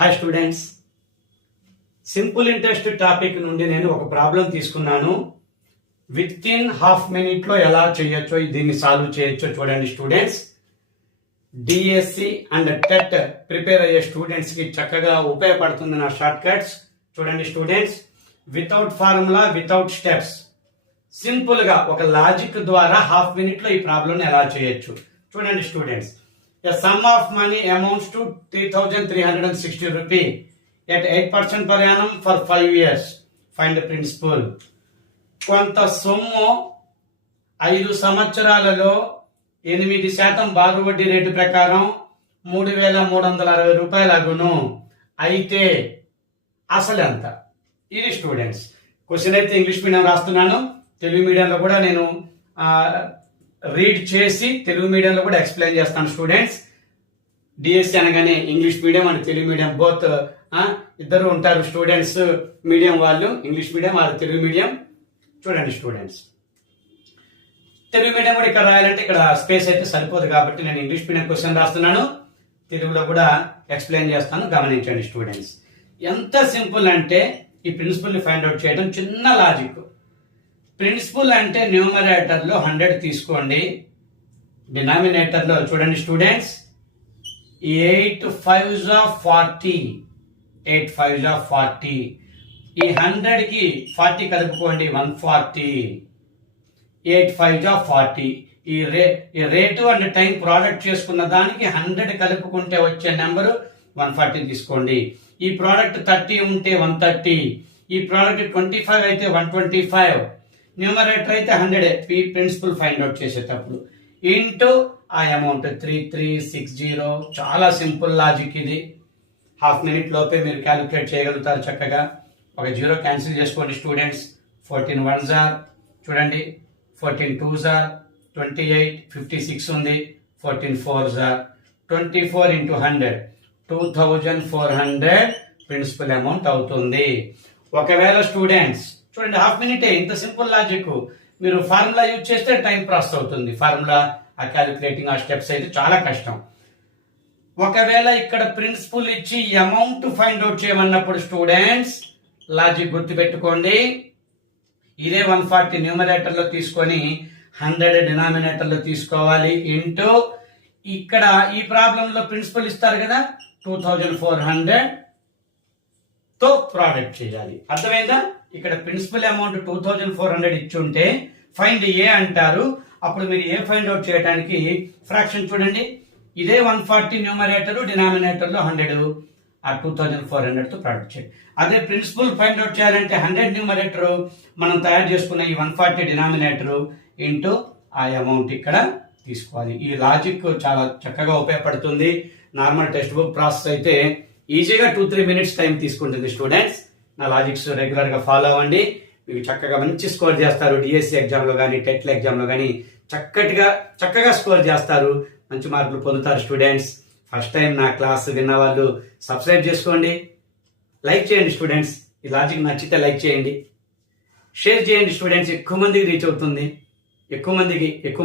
Hi students, simple interest topic నుండి నేను ఒక ప్రాబ్లం తీసుకున్నాను. విత్ ఇన్ హాఫ్ మినిట్ లో ఎలా చేయొచ్చో, దీన్ని సాల్వ్ చేయొచ్చో చూడండి students. DSC and TET prepare అయ్యే స్టూడెంట్స్ కి చక్కగా ఉపయోగపడుతుంది నా షార్ట్ కట్స్. చూడండి students, without formula, without steps, simple గా ఒక లాజిక్ ద్వారా హాఫ్ మినిట్ లో ఈ ప్రాబ్లం ఎలా చేయొచ్చు చూడండి students. A sum of money amounts to 3,360 rupees at 8% per annum for 5 years. Find the principal. కొంత సొమ్ము 5 సంవత్సరాలలో 8% బారు వడ్డీ రేటు ప్రకారం 3,360 రూపాయలు అగును. అయితే అసలు ఎంత? ఇది స్టూడెంట్స్ క్వశ్చన్. అయితే ఇంగ్లీష్ మీడియం రాస్తున్నాను, తెలుగు మీడియంలో కూడా నేను రీడ్ చేసి తెలుగు మీడియంలో కూడా ఎక్స్ప్లెయిన్ చేస్తాను స్టూడెంట్స్. డిఎస్సి అనగానే English medium and Telugu medium both ఇద్దరు ఉంటారు స్టూడెంట్స్. మీడియం వాళ్ళు ఇంగ్లీష్ మీడియం, వాళ్ళు తెలుగు మీడియం. చూడండి స్టూడెంట్స్, తెలుగు మీడియం కూడా ఇక్కడ రాయాలంటే ఇక్కడ స్పేస్ అయితే సరిపోదు కాబట్టి నేను ఇంగ్లీష్ మీడియం క్వశ్చన్ రాస్తున్నాను, తెలుగులో కూడా ఎక్స్ప్లెయిన్ చేస్తాను. గమనించండి స్టూడెంట్స్, ఎంత సింపుల్ అంటే ఈ ప్రిన్సిపల్ ని ఫైండ్ అవుట్ చేయడం చిన్న లాజిక్. ప్రిన్సిపల్ అంటే న్యూమరేటర్ లో 100 తీసుకోండి, డినామినేటర్ లో చూడండి students 8 5s of 40, 8 5s of 40. ఈ 100 కి 40 కలుపుకోండి 140, 8 5s of 40. ఈ రేటు అండ్ టైం ప్రోడక్ట్ చేసుకున్న దానికి 100 కలుపుకుంటే వచ్చే నెంబరు 140 తీసుకోండి. ఈ ప్రోడక్ట్ 30 ఉంటే 130, ఈ ప్రోడక్ట్ 25 అయితే 125, న్యూమరేటర్ అయితే 100. ప్రిన్సిపల్ ఫైండ్ అవుట్ చేసేటప్పుడు ఇంటూ ఆ అమౌంట్ 3360. చాలా సింపుల్ లాజిక్ ఇది. హాఫ్ మినిట్ లోపే మీరు క్యాలిక్యులేట్ చేయగలుగుతారు చక్కగా. ఒక 0 క్యాన్సిల్ చేసుకోండి స్టూడెంట్స్. 14 1s are చూడండి, 14 2s are 28, 56 ఉంది. 14 4s are 24 into 100, 2400 principal amount అవుతుంది. ఒకవేళ స్టూడెంట్స్ చూడండి, హాఫ్ మినిటే, ఇంత సింపుల్ లాజిక్. మీరు ఫార్ములా యూజ్ చేస్తే టైం ప్రాసెస్ అవుతుంది. ఫార్ములా ఆ క్యాలిక్యులేటింగ్ ఆ స్టెప్స్ అయితే చాలా కష్టం. ఒకవేళ ఇక్కడ ప్రిన్సిపల్ ఇచ్చి అమౌంట్ ఫైండ్ అవుట్ చేయమన్నప్పుడు స్టూడెంట్స్ లాజిక్ గుర్తుపెట్టుకోండి. ఇదే 140 న్యూమరేటర్ లో తీసుకొని 100 డినామినేటర్ లో తీసుకోవాలి. ఇంటూ ఇక్కడ ఈ ప్రాబ్లం లో ప్రిన్సిపల్ ఇస్తారు కదా 2400 తో ప్రోడక్ట్ చేయాలి. అర్థమైందా? ఇక్కడ ప్రిన్సిపల్ అమౌంట్ 2400 ఇచ్చుంటే ఫైండ్ ఏ అంటారు. అప్పుడు మీరు ఏ ఫైండ్ అవుట్ చేయడానికి ఫ్రాక్షన్ చూడండి, ఇదే 140 న్యూమరేటర్, డినామినేటర్ లో 100, ఆ 2400 తో ప్రోడక్ట్ చేయండి. అదే ప్రిన్సిపల్ ఫైండ్ అవుట్ చేయాలంటే 100 న్యూమరేటర్ మనం తయారు చేసుకున్న ఈ 140 డినామినేటర్ ఇంటూ ఆ అమౌంట్ ఇక్కడ తీసుకోవాలి. ఈ లాజిక్ చాలా చక్కగా ఉపయోగపడుతుంది. నార్మల్ టెక్స్ట్ బుక్ ప్రాసెస్ అయితే ఈజీగా 2-3 minutes టైం తీసుకుంటుంది స్టూడెంట్స్. నా లాజిక్స్ రెగ్యులర్ గా ఫాలో అవ్వండి, మీకు చక్కగా మంచి స్కోర్ చేస్తారు. డిఎస్సి ఎగ్జామ్ లో కానీ టెట్ ఎగ్జామ్ లో కానీ చక్కగా స్కోర్ చేస్తారు, మంచి మార్కులు పొందుతారు స్టూడెంట్స్. ఫస్ట్ టైం నా క్లాస్ విన్న వాళ్ళు సబ్స్క్రైబ్ చేసుకోండి, లైక్ చేయండి స్టూడెంట్స్. ఈ లాజిక్ నచ్చితే లైక్ చేయండి, షేర్ చేయండి స్టూడెంట్స్. ఎక్కువ మందికి రీచ్ అవుతుంది. ఎక్కువ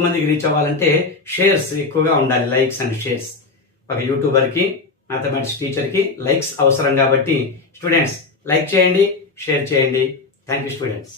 మందికి రీచ్ అవ్వాలంటే షేర్స్ ఎక్కువగా ఉండాలి, లైక్స్ అండ్ షేర్స్. ఒక యూట్యూబర్ కి, మ్యాథమెటిక్స్ టీచర్ కి లైక్స్ అవసరం కాబట్టి స్టూడెంట్స్ లైక్ చేయండి, షేర్ చేయండి. Thank you students.